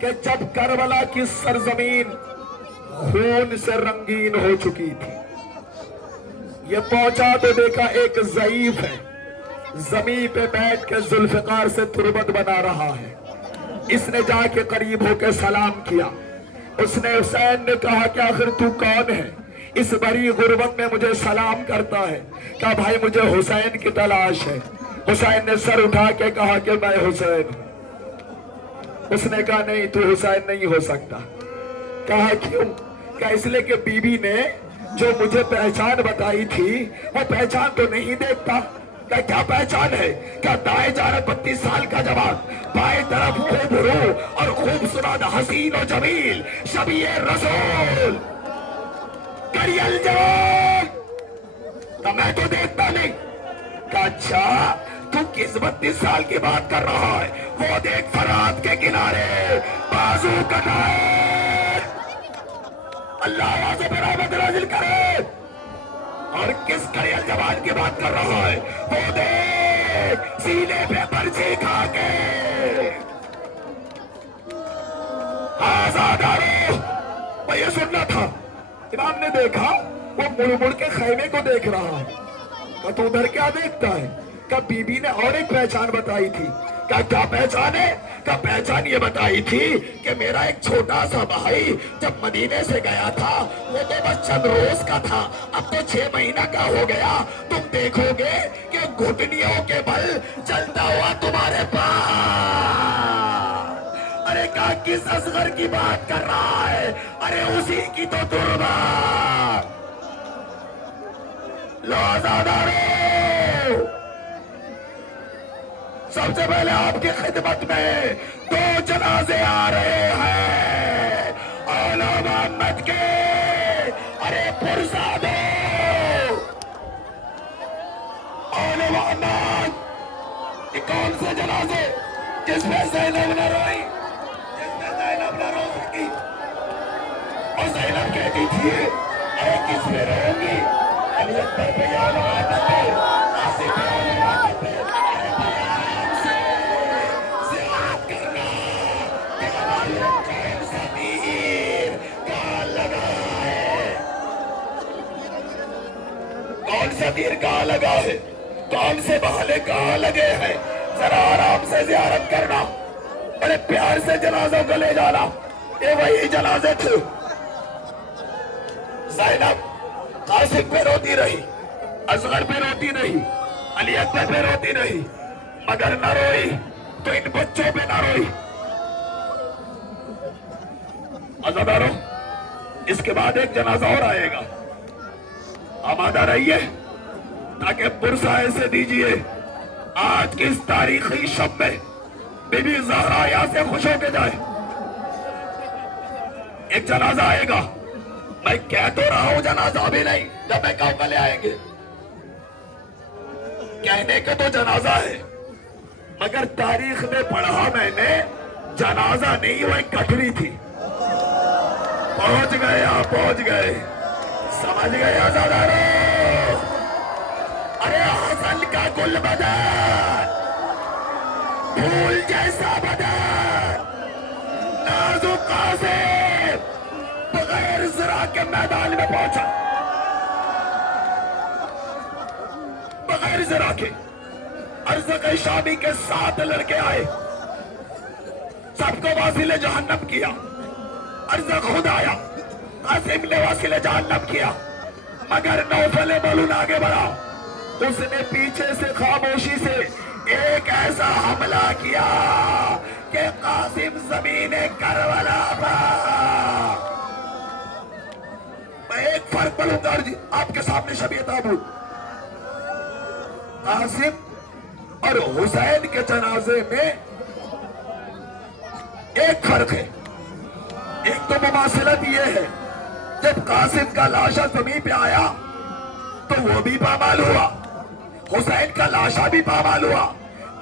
کہ جب کربلا کی سرزمین خون سے رنگین ہو چکی تھی، یہ پہنچا تو دیکھا ایک ضعیف ہے زمین پہ بیٹھ کے ذوالفقار سے تربت بنا رہا ہے۔ اس نے جا کے قریب ہو کے سلام کیا۔ اس نے حسین نے کہا کہ آخر تو کون ہے، اس بڑی غربت میں مجھے سلام کرتا ہے؟ کہا بھائی مجھے حسین کی تلاش ہے۔ حسین نے سر اٹھا کے کہا کہ میں حسین ہوں۔ اس نے کہا نہیں تو حسین نہیں ہو سکتا۔ کہا کیوں؟ کہا اس لیے کہ بی بی نے جو مجھے پہچان بتائی تھی وہ پہچان تو نہیں دیکھتا۔ کہا کیا پہچان ہے؟ کہا دائیں جانب 32 سال کا جوان، بائیں طرف خوب رو اور خوبصورت حسین و جمیل شبیہ رسول کریل جوان۔ کہا میں تو دیکھتا نہیں۔ کہا اچھا تو کس 32 سال کی بات کر رہا ہے؟ وہ دیکھ فرات کے کنارے بازو کٹائے، اللہ آواز پہ رحمت نازل کرے۔ اور کس کریل جوان کی بات کر رہا ہے؟ وہ دیکھ سینے پہ پرچی کھا کے آزادارو۔ میں یہ سننا تھا۔ امام نے دیکھا وہ مڑ مڑ کے خیمے کو دیکھ رہا ہے۔ کہا تو ادھر کیا دیکھتا ہے؟ کہا بی بی نے اور ایک پہچان بتائی تھی۔ کہا کیا پہچان ہے؟ کہا پہچان یہ بتائی تھی کہ میرا ایک چھوٹا سا بھائی جب مدینے سے گیا تھا وہ تو بس چند روز کا تھا، اب تو 6 مہینہ کا ہو گیا، تم دیکھو گے کہ گھٹنیوں کے بل چلتا ہوا تمہارے پاس۔ ارے کہا کس اصغر کی بات کر رہا ہے؟ ارے اسی کی تو تربت۔ لو آزادارو، سب سے پہلے آپ کی خدمت میں 2 جنازے آ رہے ہیں اولا محمد کے۔ ارے پرزادو اولا محمد، یہ کون سے جنازے؟ جس میں زینب نہ روئی، جس میں زینب نہ رو سکی اور زینب کہتی تھی ارے کس میں رہوں گی؟ علی اکبر پہ یا اولا محمد پہ، آصف پہ اولا محمد پہ۔ کون سا تیر کہاں لگا ہے؟ کون سے بہالے کہاں لگے ہیں؟ ذرا آرام سے زیارت کرنا، بڑے پیار سے جنازوں کو لے جانا۔ یہ وہی جنازے تھے۔ زینب قاسم پہ روتی رہی، اصغر پہ روتی رہی، علی اکبر پہ روتی رہی، مگر نہ روئی تو ان بچوں پہ نہ روئی۔ عزادارو، اس کے بعد ایک جنازہ اور آئے گا، آمادہ رہیے تاکہ پرسہ ایسے دیجئے آج کی اس تاریخی شب میں بی بی زہرا یہاں سے خوش ہو کے جائے۔ ایک جنازہ آئے گا، میں کہہ تو رہا ہوں جنازہ ابھی نہیں، جب میں کہوں گا لے آئیں گے۔ کہنے کا تو جنازہ ہے مگر تاریخ میں پڑھا میں نے جنازہ نہیں، وہ ایک گٹھری تھی۔ پہنچ گئے آپ، پہنچ گئے، سمجھ گئے آزادارو؟ ارے حسن کا گل بدن، پھول جیسا بدن، نازک قاسم بغیر زرا کے میدان میں پہنچا، بغیر زرا کے۔ ارزق شامی کے 7 لڑکے آئے، سب کو واصل جہنم کیا۔ ارزق خود آیا، قاسم نے واصل جہنم کیا، مگر نوفل ملون آگے بڑھا۔ اس نے پیچھے سے خاموشی سے ایک ایسا حملہ کیا کہ قاسم زمین کربلا پر۔ میں ایک فرق بڑھوں گا آپ کے سامنے شبیہ تابوت، قاسم اور حسین کے جنازے میں ایک فرق ہے۔ ایک تو مماثلت یہ ہے جب قاسم کا لاشا زمین پہ آیا تو وہ بھی پامال ہوا، حسین کا لاشا بھی پامال ہوا،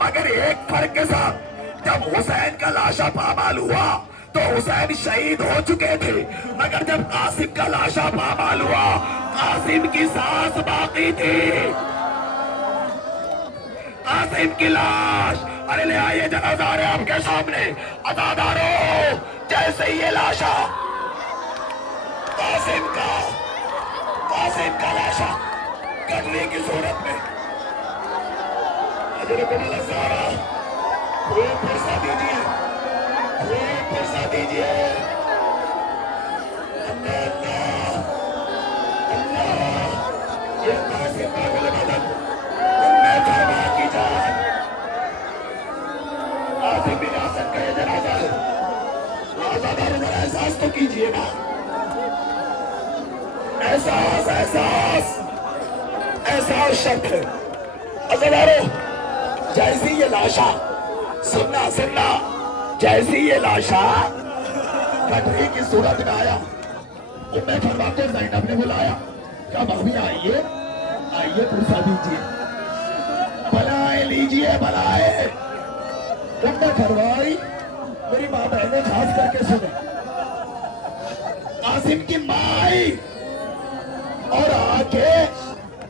مگر ایک فرق کے ساتھ، جب حسین کا لاشا پامال ہوا تو حسین شہید ہو چکے تھے، مگر جب قاسم کا لاشا پامال ہوا قاسم کی سانس باقی تھی۔ قاسم کی لاش ارے لے آئیے جنازہ آ رہے آپ کے سامنے عزادارو جیسے ہی یہ لاشا قاسم کا لاشا کٹنے کی صورت میں اجرکم الازارہ خوب پرسا دیجئے اللہ یہ قاسم کا گل بدن میں فرما کی جان قاسم بن حسن کا یہ جنازہ ہے عزاداروں ذرا احساس تو کیجئے نا احساس شک ہے عزاداروں جیسی یہ لاشا سننا جیسی یہ لاشا کٹری کی صورت میں آیا ام فرما کو زینب نے بلایا کہا بھابھی آئیے پرسا دیجئے بلائے لیجئے ام فرمائی میری ماں بہنیں خاص کر کے سنیں قاسم کی ماں آئی اور آ کے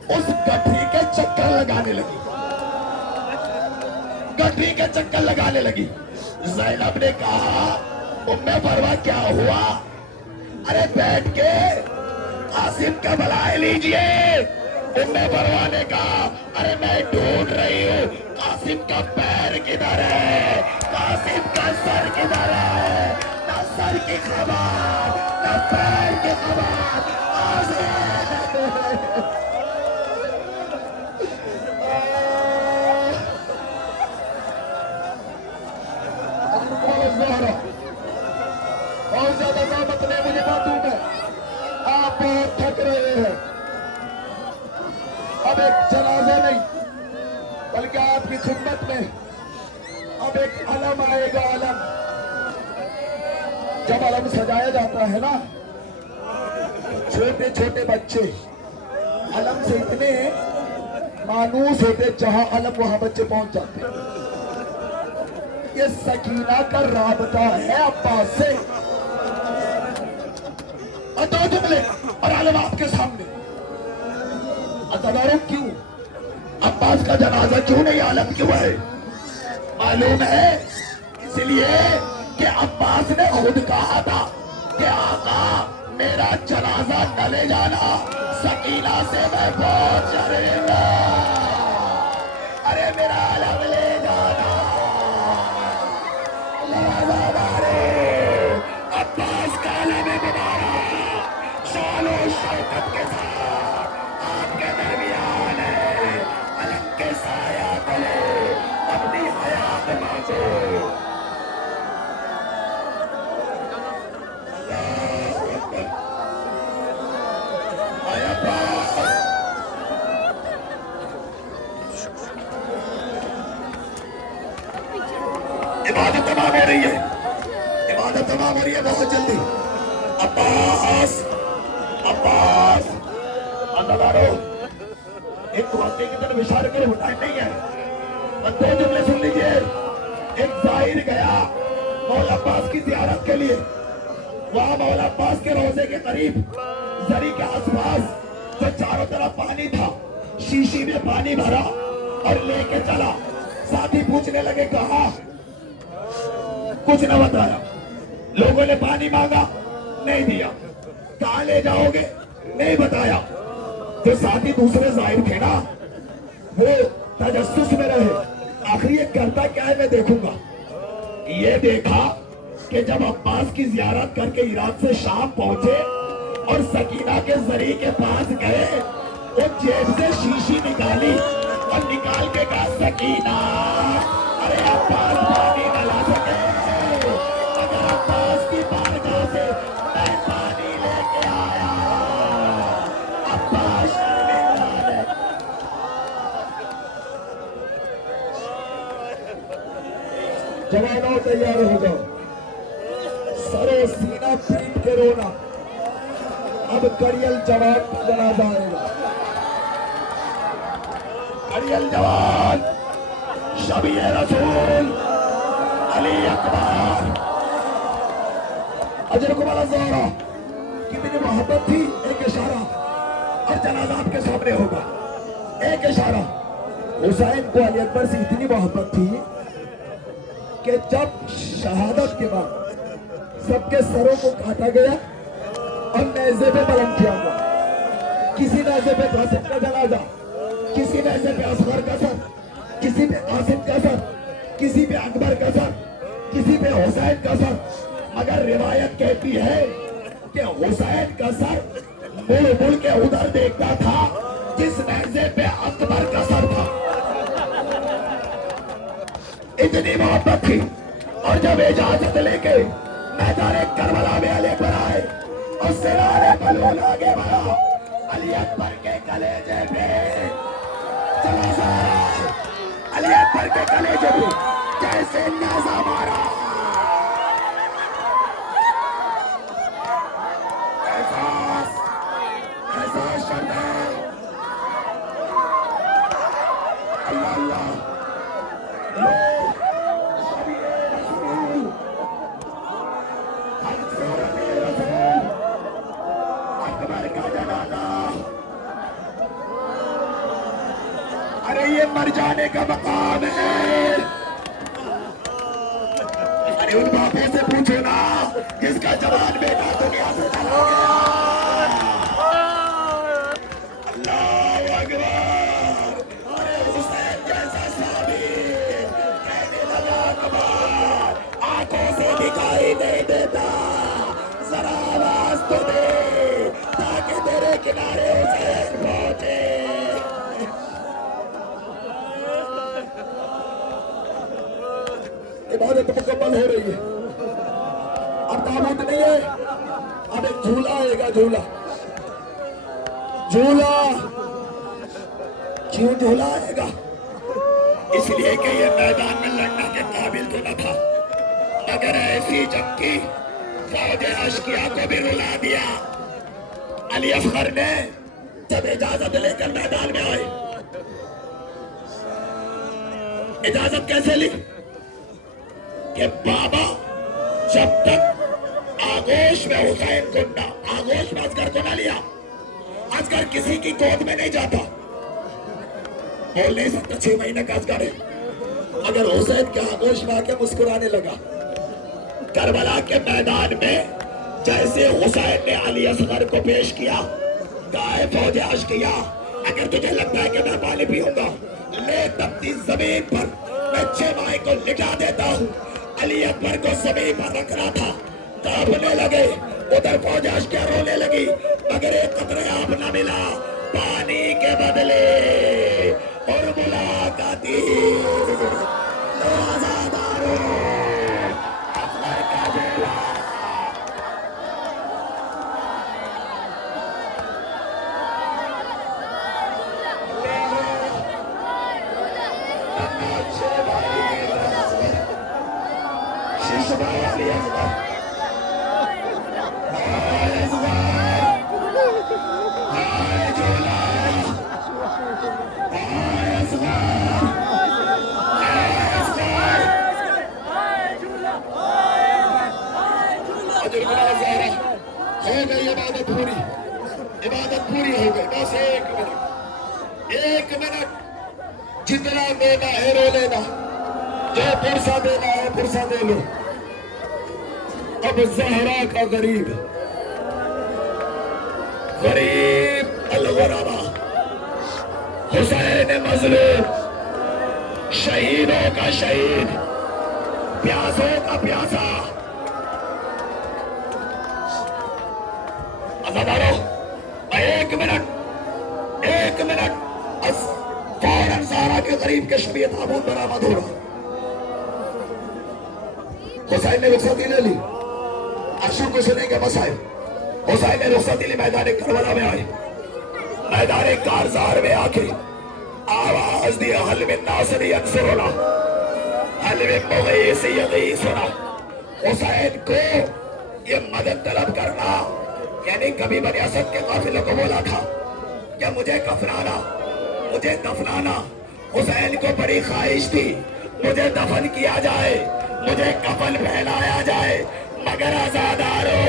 اس گٹھی کے چکر لگانے لگی زینب نے کہا ام فرما کیا ہوا ارے بیٹھ کے قاسم کا بلائے لیجئے ام فرما نے کہا ارے میں ڈھونڈ رہی ہوں قاسم کا پیر کدھر ہے قاسم کا سر کدھر ہے نہ سر کی خبر نہ پیر کی خبر اور زیادہ زحمت نہیں مجھے باتوں میں آپ بہت تھک رہے ہیں اب ایک جنازہ نہیں بلکہ آپ کی خدمت میں اب ایک علم آئے گا علم جب علم سجایا جاتا ہے نا چھوٹے چھوٹے بچے علم سے اتنے مانوس ہوتے جہاں علم وہاں بچے پہنچ جاتے ہیں یہ سکینہ کا رابطہ ہے عباس سے اور دو جملے اور علم آپ کے سامنے عزاداروں کیوں عباس کا جنازہ کیوں نہیں عالم کیوں ہے معلوم ہے اس لیے کہ عباس نے خود کہا تھا کہ آقا میرا جنازہ نہ لے جانا سکینہ سے میں بہت ڈروں گا ارے میرا عالم لے جانا عباس کا علم مبارک شان و شوکت کے ساتھ آپ کے درمیان ہے علم کے سایہ تلے اپنی حیات مانگو عبادت تمام ہو رہی ہے بہت جلدی عباس عزادارو ایک واقعے کی طرف اشارے کرے ٹائم نہیں ہے بس دو جملے سن لیجئے ایک ظاہر گیا مولا عباس کی زیارت کے لیے وہاں مولا عباس کے روضے کے قریب زری کے آس پاس جو چاروں طرف پانی تھا شیشی میں پانی بھرا اور لے کے چلا ساتھی پوچھنے لگے کہا کچھ نہ بتایا لوگوں نے پانی مانگا نہیں دیا کہاں لے جاؤ گے نہیں بتایا جو ساتھی دوسرے ظاہر تھے نا وہ تجسس میں رہے آخری یہ کرتا کیا ہے میں دیکھوں گا یہ دیکھا کہ جب عباس کی زیارت کر کے عراق سے شام پہنچے اور سکینہ کے زری کے پاس گئے وہ جیب سے شیشی نکالی اور نکال کے کہا سکینہ ارے عباس پانی نہ لا سکے اگر عباس کی بارگاہ سے میں پانی لے کے آیا عباس جوانوں تیار ہو جاؤ سر و سینہ پیٹ کے رونا اب کریل جوان کا جنازہ آئے گا کریل جوان شبیہ رسول علی اکبر اجرکم الازارہ کتنی محبت تھی ایک اشارہ اور جنازہ آپ کے سامنے ہوگا ایک اشارہ حسین کو علی اکبر سے اتنی محبت تھی کہ جب شہادت کے بعد سب کے سروں کو کاٹا گیا اور نیزے پہ بلند کیا ہوا، کسی نیزے پہ قاسم کا جنازہ، کسی نیزے پہ اصغر کا سر، کسی پہ قاسم کا سر، کسی پہ اکبر کا سر، کسی پہ حسین کا سر، مگر روایت کہتی ہے کہ حسین کا سر مڑ مڑ کے ادھر دیکھتا تھا جس نیزے پہ اکبر کا سر تھا. اتنی محبت تھی. اور جب اجازت لے کے میدان کربلا میں علی اکبر آئے اور سرارے بلون آگے بڑھا، علی اکبر کے کلیجے پہ جنازہ، علی اکبر کے کلیجے پہ جیسے نیزہ مارا. احساس شردا اللہ اللہ لوگ شبیہ رسول حضرت رسول اکبر کا جنازہ. ارے یہ مر جانے کا مقام ہے. ارے ان باپوں سے پوچھو نا جس کا جوان بیٹا دنیا سے چلا گیا. اللہ اکبر. ارے حسین جیسا ثابت کہنے لگا اکبر آنکھوں سے دکھائی نہیں دیتا، ذرا آواز تو دے تاکہ تیرے کنارے حسین پہنچے. عبادت مکمل ہو رہی ہے. اب تابوت نہیں ہے، اب ایک جھولا آئے گا. جھولا جھولا کیوں جھولا آئے گا؟ اس لیے کہ یہ میدان میں لڑنا کے قابل تو نہ تھا، مگر ایسی جنگ کی فوج اشقیاء کو بھی رلا دیا. علی اصغر نے جب اجازت لے کر میدان میں آئے، اجازت کیسے لی کہ بابا جب تک آغوش میں حسین کو نہ آغوش میں اصغر کو نہ لیا، اصغر کسی کی گود میں نہیں جاتا. بول نہیں سکتا 6 مہینے کا اصغر ہے، اگر حسین کے آغوش میں آ کے مسکرانے لگا. کربلا کے میدان میں جیسے حسین نے علی اصغر کو پیش کیا، کہا ہے فوج اشقیاء اگر تجھے لگتا ہے کہ میں پانی پیوں گا، لے تپتی زمین پر میں 6 ماہ کو لٹا دیتا ہوں. علی اکبر کو زمین پر رکھ رہا تھا، کانپنے لگے. ادھر فوج اشقیاء رونے لگی، مگر ایک قطرہ آب نہ ملا پانی کے بدلے. اور ملاقاتی لو آزادارو اصغر کا جیلا. علی اصغر ہو گئی عبادت پوری، عبادت پوری ہو گئی. بس ایک منٹ جتنا دینا ہے رو لینا، جو پرسہ دینا ہے پرسہ دے لو. اب زہرا کا غریب الغربا، حسین مظلوم، شہیدوں کا شہید، پیاسوں کا پیاسا. عزادارو ایک منٹ فوراً زہرا کے غریب کے شبیہ تابوت برآمد ہو رہا. حسین نے رخصتی لے لی، عرشوں کو سنے کے بس آئے. حسین نے رخصتی لی، میدان کربلا میں آئے. میدان کارزار میں آ کے آواز دیا حل من ناصر ینصرنا، حل من مغیث یغیثنا. حسین کو یہ مدد طلب کرنا، یعنی کبھی بنی اسد کے قافلے کو بولا تھا کہ مجھے کفنانا، مجھے دفنانا. حسین کو بڑی خواہش تھی مجھے دفن کیا جائے، مجھے کفن پہنایا جائے، مگر عزادارو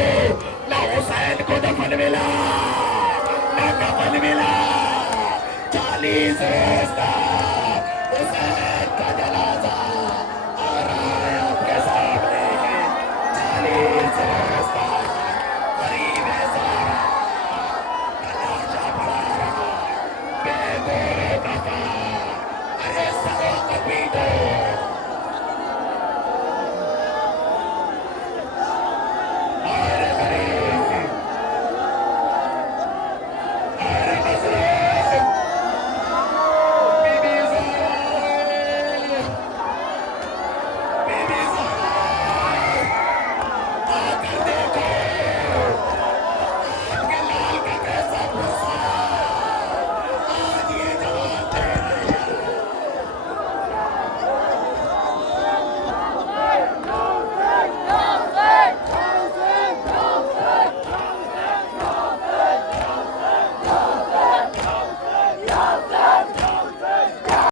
نہ حسین کو دفن ملا نہ کفن ملا. 40 روز تک